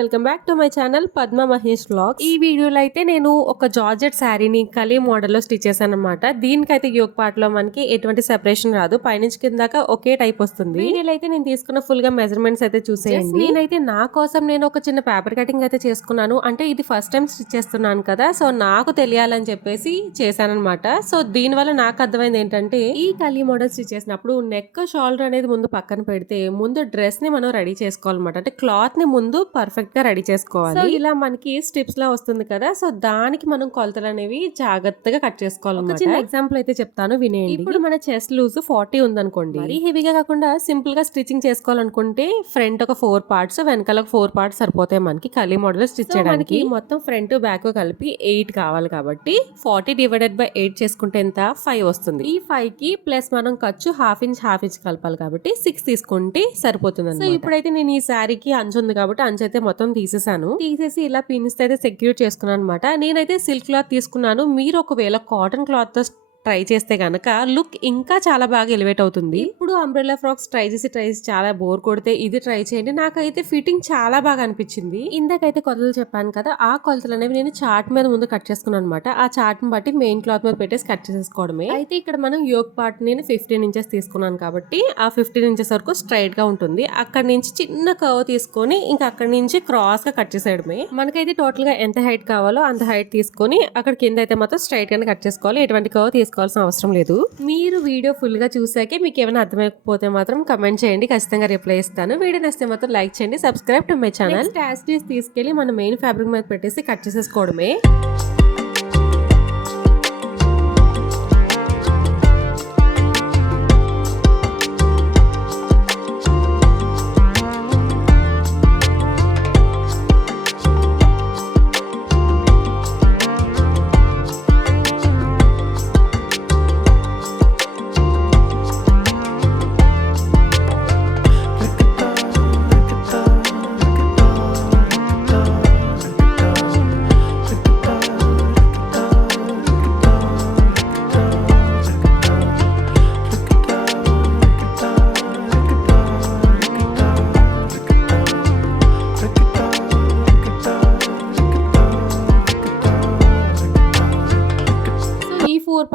Welcome back to my channel Padma Mahesh vlog ఈ వీడియోలో అయితే నేను ఒక జార్జెట్ శారీని కలీ మోడల్లో స్టిచ్ చేశాను అనమాట దీనికైతే యోగ్ పార్ట్లో మనకి ఎటువంటి సెపరేషన్ రాదు. పైనుంచి కిందాక ఒకే టైప్ వస్తుంది. వీడియోలో అయితే నేను తీసుకున్న ఫుల్గా మెజర్మెంట్స్ అయితే చూసేయండి. నేనైతే నా కోసం నేను ఒక చిన్న పేపర్ కటింగ్ అయితే చేసుకున్నాను. అంటే ఇది ఫస్ట్ టైం స్టిచ్ చేస్తున్నాను కదా సో నాకు తెలియాలని చెప్పేసి చేశానన్నమాట. సో దీని వల్ల నాకు అర్థమైంది ఏంటంటే ఈ కలీ మోడల్ స్టిచ్ చేసినప్పుడు నెక్ షోల్డర్ అనేది ముందు పక్కన పెడితే ముందు డ్రెస్ని మనం రెడీ చేసుకోవాలన్నమాట. అంటే క్లాత్ని ముందు పర్ఫెక్ట్ గా రెడీ చేసుకోవాలి. ఇలా మనకి స్ట్రిప్స్ లా వస్తుంది కదా సో దానికి మనం కొలతలు అనేవి జాగ్రత్తగా కట్ చేసుకోవాలి చిన్న ఎగ్జాంపుల్ అయితే చెప్తాను వినేయండి. ఇప్పుడు మన చెస్ట్ లూజ్ ఫార్టీ ఉందనుకోండి. మరీ హెవీగా కాకుండా సింపుల్గా స్టిచ్చింగ్ చేసుకోవాలనుకుంటే ఫ్రంట్ ఒక ఫోర్ పార్ట్స్ వెనకాల ఒక ఫోర్ పార్ట్స్ సరిపోతాయి మనకి కలీ మోడల్ స్టిచ్ చేయడానికి. మొత్తం ఫ్రంట్ బ్యాక్ కలిపి ఎయిట్ కావాలి కాబట్టి ఫార్టీ డివైడెడ్ బై ఎయిట్ చేసుకుంటే ఎంత? ఫైవ్ వస్తుంది. ఈ ఫైవ్కి ప్లస్ మనం ఖర్చు హాఫ్ ఇంచ్ హాఫ్ ఇంచ్ కలపాలి కాబట్టి సిక్స్ తీసుకుంటే సరిపోతుంది సో ఇప్పుడైతే నేను ఈ శారీకి అంచు ఉంది కాబట్టి అంచు అయితే మొత్తం మొత్తం తీసేసాను తీసేసి ఇలా పిన్స్ అయితే సెక్యూర్ చేసుకున్నాను అనమాట నేనైతే సిల్క్ క్లాత్ తీసుకున్నాను. మీరు ఒకవేళ కాటన్ క్లాత్తో ట్రై చేస్తే కనుక లుక్ ఇంకా చాలా బాగా ఎలివేట్ అవుతుంది. ఇప్పుడు అంబ్రెల్లా ఫ్రాక్స్ ట్రై చేసి ట్రై చేసి చాలా బోర్ కొడితే ఇది ట్రై చేయండి. నాకైతే ఫిట్టింగ్ చాలా బాగా అనిపించింది. ఇందాకైతే కొలతలు చెప్పాను కదా ఆ కొలతలు అనేవి నేను చార్ట్ మీద ముందు కట్ చేసుకున్నాను అనమాట ఆ చార్ట్ని బట్టి మెయిన్ క్లాత్ మీద పెట్టేసి కట్ చేసేసుకోవడమే. అయితే ఇక్కడ మనం యోగ్ పార్ట్ నేను ఫిఫ్టీన్ ఇంచెస్ తీసుకున్నాను కాబట్టి ఆ ఫిఫ్టీన్ ఇంచెస్ వరకు స్ట్రైట్గా ఉంటుంది. అక్కడ నుంచి చిన్న కర్వ్ తీసుకొని ఇంకా అక్కడ నుంచి క్రాస్గా కట్ చేసేయడమే. మనకైతే టోటల్గా ఎంత హైట్ కావాలో అంత హైట్ తీసుకొని అక్కడ కింద అయితే మాత్రం స్ట్రైట్ గానే కట్ చేసుకోవాలి. ఎటువంటి కర్వ్ తీసుకోవాల్సిన అవసరం లేదు. మీరు వీడియో ఫుల్గా చూసాకే మీకు ఏమైనా అర్థమైపోతే మాత్రం కమెంట్ చేయండి. ఖచ్చితంగా రిప్లై ఇస్తాను. వీడియో నచ్చితే మాత్రం లైక్ చేయండి. Subscribe to my channel. టాస్టీస్ తీసుకెళ్ళి మన మెయిన్ ఫ్యాబ్రిక్ మీద పెట్టేసి కట్ చేసేసుకోవడమే.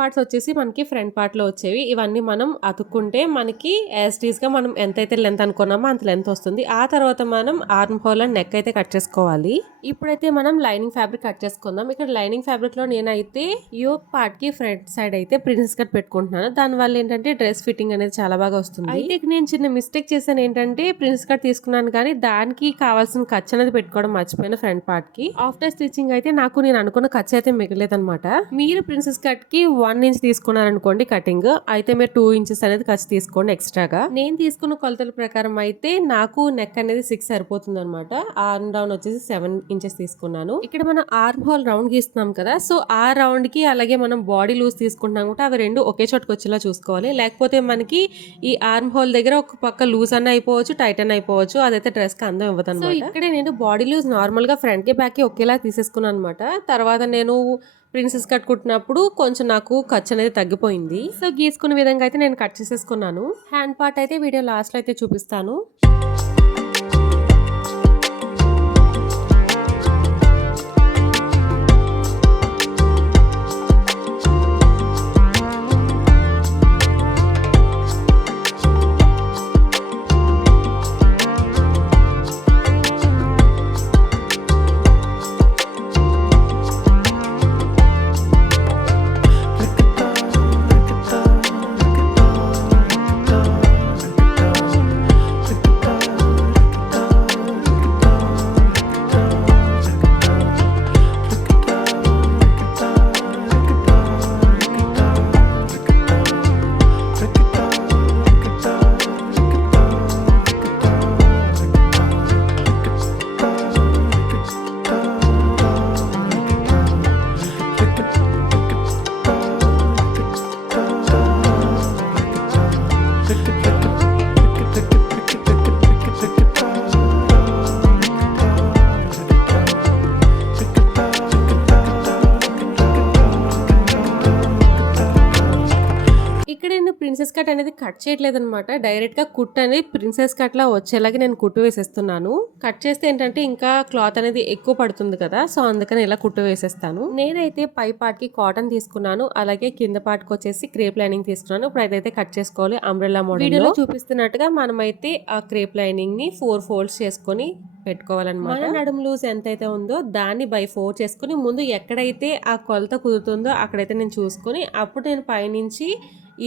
పార్ట్స్ వచ్చేసి మనకి ఫ్రంట్ పార్ట్లో వచ్చేవి. ఇవన్నీ మనం అతుక్కుంటే మనకి యాజ్టీస్గా మనం ఎంతైతే లెంత్ అనుకున్నామో అంత లెంత్ వస్తుంది. ఆ తర్వాత మనం ఆర్మ్ హోల్ అండ్ నెక్ అయితే కట్ చేసుకోవాలి. ఇప్పుడైతే మనం లైనింగ్ ఫ్యాబ్రిక్ కట్ చేసుకుందాం. ఇక్కడ లైనింగ్ ఫ్యాబ్రిక్లో నేనైతే యోక్ పార్ట్కి ఫ్రంట్ సైడ్ అయితే ప్రిన్స్ కట్ పెట్టుకుంటున్నాను. దాని వల్ల ఏంటంటే డ్రెస్ ఫిట్టింగ్ అనేది చాలా బాగా వస్తుంది. అయితే నేను చిన్న మిస్టేక్ చేశాను. ఏంటంటే ప్రిన్స్ కట్ తీసుకున్నాను కానీ దానికి కావాల్సిన ఖర్చు అనేది పెట్టుకోవడం మర్చిపోయాను ఫ్రంట్ పార్ట్కి. ఆఫ్టర్ స్టిచ్చింగ్ అయితే నాకు నేను అనుకున్న ఖర్చు అయితే మిగలేదన్నమాట. మీరు ప్రిన్సెస్ కట్కి వన్ వన్ ఇంచ్ తీసుకున్నారనుకోండి కటింగ్. అయితే మీరు టూ ఇంచెస్ అనేది ఖర్చు తీసుకోండి ఎక్స్ట్రాగా. నేను తీసుకున్న కొలతల ప్రకారం అయితే నాకు నెక్ అనేది సిక్స్ సరిపోతుంది అనమాట ఆర్మ్ డౌన్ వచ్చేసి సెవెన్ ఇంచెస్ తీసుకున్నాను. ఇక్కడ మనం ఆర్మ్ హోల్ రౌండ్ గీస్తున్నాం కదా సో ఆ రౌండ్కి అలాగే మనం బాడీ లూజ్ తీసుకుంటున్నాం కూడా అవి రెండు ఒకే చోటుకు వచ్చేలా చూసుకోవాలి. లేకపోతే మనకి ఈ ఆర్మ్ హోల్ దగ్గర ఒక పక్క లూజ్ అన్న అయిపోవచ్చు టైట్ అన్న అయిపోవచ్చు. అదైతే డ్రెస్కి అందం ఇవ్వదు ఇక్కడ నేను బాడీ లూజ్ నార్మల్గా ఫ్రంట్కి బ్యాక్కి ఒకేలా తీసేసుకున్నాను అనమాట తర్వాత నేను ప్రిన్సెస్ కట్ కుట్టినప్పుడు కొంచెం నాకు ఖర్చు అనేది తగ్గిపోయింది. సో గీసుకున్న విధంగా అయితే నేను కట్ చేసేసుకున్నాను. హ్యాండ్ పార్ట్ అయితే వీడియో లాస్ట్లో అయితే చూపిస్తాను. నేను ప్రిన్సెస్ కట్ అనేది కట్ చేయట్లేదు అనమాట డైరెక్ట్గా కుట్ అనేది ప్రిన్సెస్ కట్ లా వచ్చేలాగా నేను కుట్టు వేసేస్తున్నాను. కట్ చేస్తే ఏంటంటే ఇంకా క్లాత్ అనేది ఎక్కువ పడుతుంది కదా సో అందుకని ఇలా కుట్టు వేసేస్తాను. నేనైతే పై పార్ట్కి కాటన్ తీసుకున్నాను. అలాగే కింద పార్ట్కి వచ్చేసి క్రేప్ లైనింగ్ తీసుకున్నాను. ఇప్పుడు అయితే కట్ చేసుకోవాలి అంబ్రెల్లా మోడల్ వీడియోలో చూపిస్తున్నట్టుగా మనమైతే ఆ క్రేప్ లైనింగ్ని ఫోర్ ఫోల్డ్స్ చేసుకొని పెట్టుకోవాలన్నమాట. మన నడుము లూజ్ ఎంతైతే ఉందో దాన్ని బై ఫోర్ చేసుకుని ముందు ఎక్కడైతే ఆ కొలత కుదురుతుందో అక్కడైతే నేను చూసుకొని అప్పుడు నేను పైనుంచి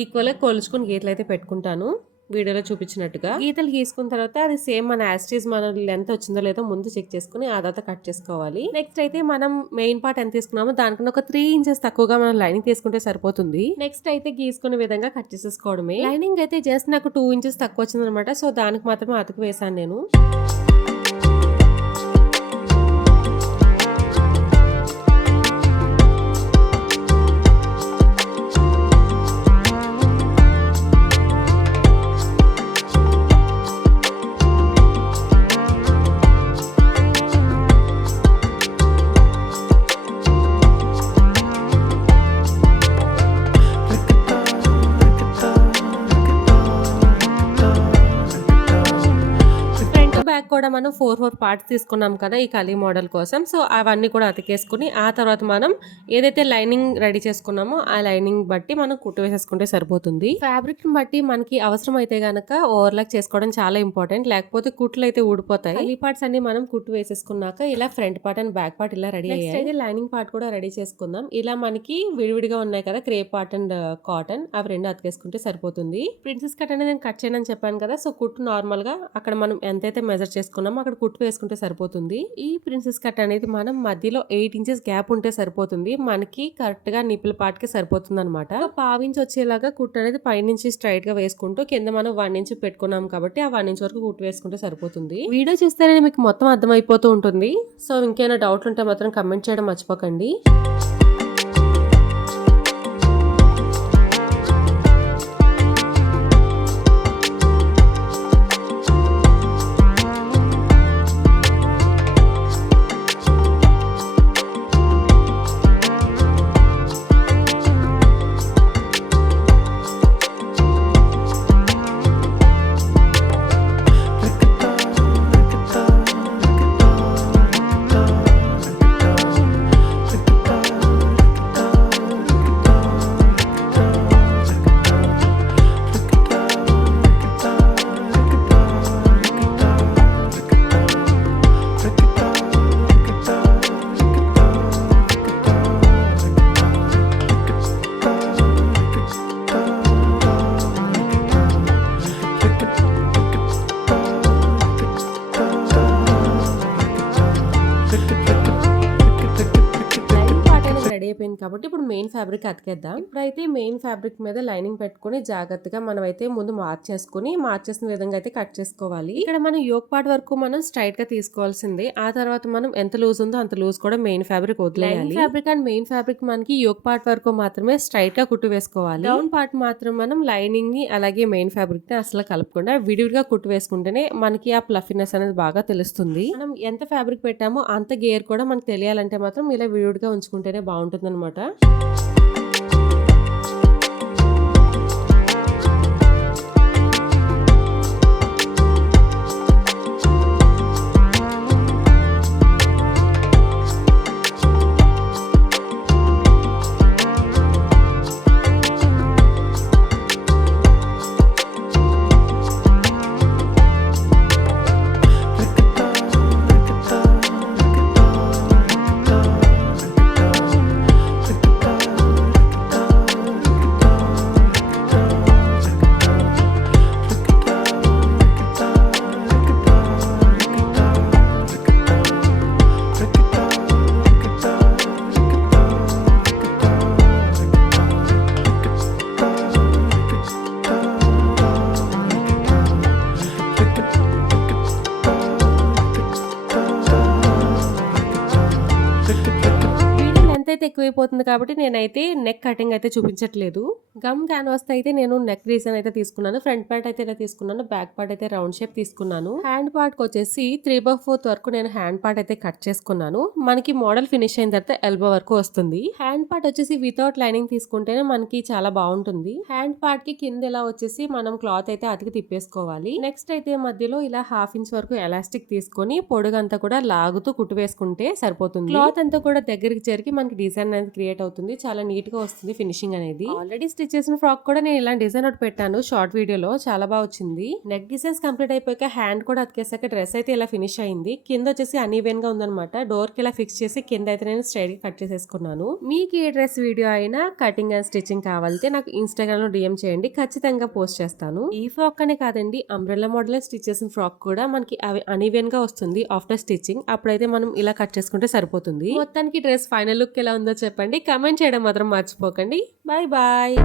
ఈక్వల్గా కొలుచుకుని గీతలు అయితే పెట్టుకుంటాను. వీడియోలో చూపించినట్టుగా. గీతలు గీసుకున్న తర్వాత అది సేమ్ మన యాస్టీస్ మన లెంత్ వచ్చిందో లేదో ముందు చెక్ చేసుకుని ఆ తర్వాత కట్ చేసుకోవాలి. నెక్స్ట్ అయితే మనం మెయిన్ పార్ట్ ఎంత తీసుకున్నామో దానికన్నా ఒక త్రీ ఇంచెస్ తక్కువగా మనం లైనింగ్ తీసుకుంటే సరిపోతుంది. నెక్స్ట్ అయితే గీసుకునే విధంగా కట్ చేసేసుకోవడమే. లైనింగ్ అయితే జస్ట్ నాకు టూ ఇంచెస్ తక్కువ వచ్చిందనమాట. సో దానికి మాత్రమే అతుకు వేసాను నేను. మనం ఫోర్ ఫోర్ పార్ట్స్ తీసుకున్నాం కదా ఈ కలీ మోడల్ కోసం. సో అవన్నీ కూడా అతికేసుకుని ఆ తర్వాత మనం ఏదైతే లైనింగ్ రెడీ చేసుకున్నామో ఆ లైనింగ్ బట్టి మనం కుట్టు వేసేసుకుంటే సరిపోతుంది. ఫ్యాబ్రిక్ని బట్టి మనకి అవసరం అయితే గనక ఓవర్లాక్ చేసుకోవడం చాలా ఇంపార్టెంట్. లేకపోతే కుట్లు అయితే ఊడిపోతాయి. ఈ పార్ట్స్ అన్ని మనం కుట్టు వేసేసుకున్నాక ఇలా front part and back part ఇలా రెడీ అయ్యాయి. లైనింగ్ పార్ట్ కూడా రెడీ చేసుకుందాం. ఇలా మనకి విడివిడిగా ఉన్నాయి కదా క్రేప్ పార్ట్ అండ్ కాటన్. అవి రెండు అతికేసుకుంటే సరిపోతుంది. ప్రిన్సెస్ కట్ అనేది నేను కట్ చేయనని చెప్పాను కదా సో కుట్టు నార్మల్గా అక్కడ మనం ఎంతైతే మెజర్ మనం అక్కడ కుట్టు వేసుకుంటే సరిపోతుంది. ఈ ప్రిన్సెస్ కట్ అనేది మనం మధ్యలో ఎయిట్ ఇంచెస్ గ్యాప్ ఉంటే సరిపోతుంది. మనకి కరెక్ట్గా నిప్పుల పాటికి సరిపోతుంది అనమాట పావించి వచ్చేలాగా కుట్టు అనేది పైనుంచి స్ట్రైట్గా వేసుకుంటూ కింద మనం వన్ ఇంచ్ పెట్టుకున్నాం కాబట్టి ఆ వన్ ఇంచ్ వరకు కుట్టు వేసుకుంటే సరిపోతుంది. వీడియో చూస్తేనే మీకు మొత్తం అర్థమైపోతూ ఉంటుంది. సో ఇంకేమైనా డౌట్లు ఉంటే మాత్రం కమెంట్ చేయడం మర్చిపోకండి. రెడీ అయిపోయింది కాబట్టి ఇప్పుడు మెయిన్ ఫ్యాబ్రిక్ అతికేద్దాం. ఇప్పుడైతే మెయిన్ ఫ్యాబ్రిక్ మీద లైనింగ్ పెట్టుకుని జాగ్రత్తగా మనం అయితే ముందు మార్క్ చేసుకుని మార్క్ చేసిన విధంగా అయితే కట్ చేసుకోవాలి. ఇక్కడ మనం యోక్ పార్ట్ వరకు మనం స్ట్రైట్గా తీసుకోవాల్సింది. ఆ తర్వాత మనం ఎంత లూజ్ ఉందో అంత లూజ్ కూడా మెయిన్ ఫ్యాబ్రిక్ వదిలేయాలి. ఫ్యాబ్రిక్ అండ్ మెయిన్ ఫ్యాబ్రిక్ మనకి యోక్ పార్ట్ వరకు మాత్రమే స్ట్రైట్గా కుట్టు వేసుకోవాలి. డౌన్ పార్ట్ మాత్రం మనం లైనింగ్ని అలాగే మెయిన్ ఫ్యాబ్రిక్ని అసలు కలపకుండా విడివిడిగా కుట్టు వేసుకుంటేనే మనకి ఆ ప్లఫినెస్ అనేది బాగా తెలుస్తుంది. మనం ఎంత ఫ్యాబ్రిక్ పెట్టామో అంత గేర్ కూడా మనకు తెలియాలంటే మాత్రం ఇలా విడివిడిగా ఉంచుకుంటేనే బాగుంటుంది. ఉంటుందన్నమాట. ఎక్కువైపోతుంది కాబట్టి నేనైతే నెక్ కటింగ్ అయితే చూపించట్లేదు. గమ్ క్యాన్వాస్ అయితే నేను నెక్ డిజైన్ అయితే తీసుకున్నాను. ఫ్రంట్ పార్ట్ అయితే ఇలా తీసుకున్నాను. బ్యాక్ పార్ట్ అయితే రౌండ్ షేప్ తీసుకున్నాను. హ్యాండ్ పార్ట్కి వచ్చేసి త్రీ బై ఫోర్త్ వరకు నేను హ్యాండ్ పార్ట్ అయితే కట్ చేసుకున్నాను. మనకి మోడల్ ఫినిష్ అయిన తర్వాత ఎల్బో వరకు వస్తుంది. హ్యాండ్ పార్ట్ వచ్చేసి వితౌట్ లైనింగ్ తీసుకుంటేనే మనకి చాలా బాగుంటుంది. హ్యాండ్ పార్ట్కి కింద ఇలా వచ్చేసి మనం క్లాత్ అయితే అతికి తిప్పేసుకోవాలి. నెక్స్ట్ అయితే మధ్యలో ఇలా హాఫ్ ఇంచ్ వరకు ఎలాస్టిక్ తీసుకొని పొడుగంతా కూడా లాగుతూ కుట్టు వేసుకుంటే సరిపోతుంది. క్లాత్ అంతా కూడా దగ్గరికి చేరికి మనకి డిజైన్ అనేది క్రియేట్ అవుతుంది. చాలా నీట్గా వస్తుంది ఫినిషింగ్ అనేది. ఆల్రెడీ స్టిచ్ చేసిన ఫ్రాక్ కూడా నేను ఇలా డిజైన్ ఒకటి పెట్టాను షార్ట్ వీడియోలో. చాలా బాగా వచ్చింది. నెక్ డిజైన్స్ కంప్లీట్ అయిపోయాక హ్యాండ్ కూడా అతికేసాక డ్రెస్ అయితే ఇలా ఫినిష్ అయింది. కింద వచ్చేసి అన్ఈవెన్గా ఉందన్నమాట. డోర్కి ఇలా ఫిక్స్ చేసి కింద అయితే నేను స్ట్రైట్గా కట్ చేసేసుకున్నాను. మీకు ఏ డ్రెస్ వీడియో అయినా కటింగ్ అండ్ స్టిచ్చింగ్ కావాలంటే నాకు ఇన్స్టాగ్రామ్లో డిఎం చేయండి. ఖచ్చితంగా పోస్ట్ చేస్తాను. ఈ ఫ్రాక్ అనే కాదండి అంబ్రెల్లా మోడల్ స్టిచ్ చేసిన ఫ్రాక్ కూడా మనకి అవి అన్ఈవెన్గా వస్తుంది ఆఫ్టర్ స్టిచ్చింగ్. అప్పుడైతే మనం ఇలా కట్ చేసుకుంటే సరిపోతుంది. మొత్తానికి డ్రెస్ ఫైనల్ లుక్ ఎలా ఉందో చెప్పండి. కమెంట్ చేయడం మాత్రం మర్చిపోకండి. Bye bye.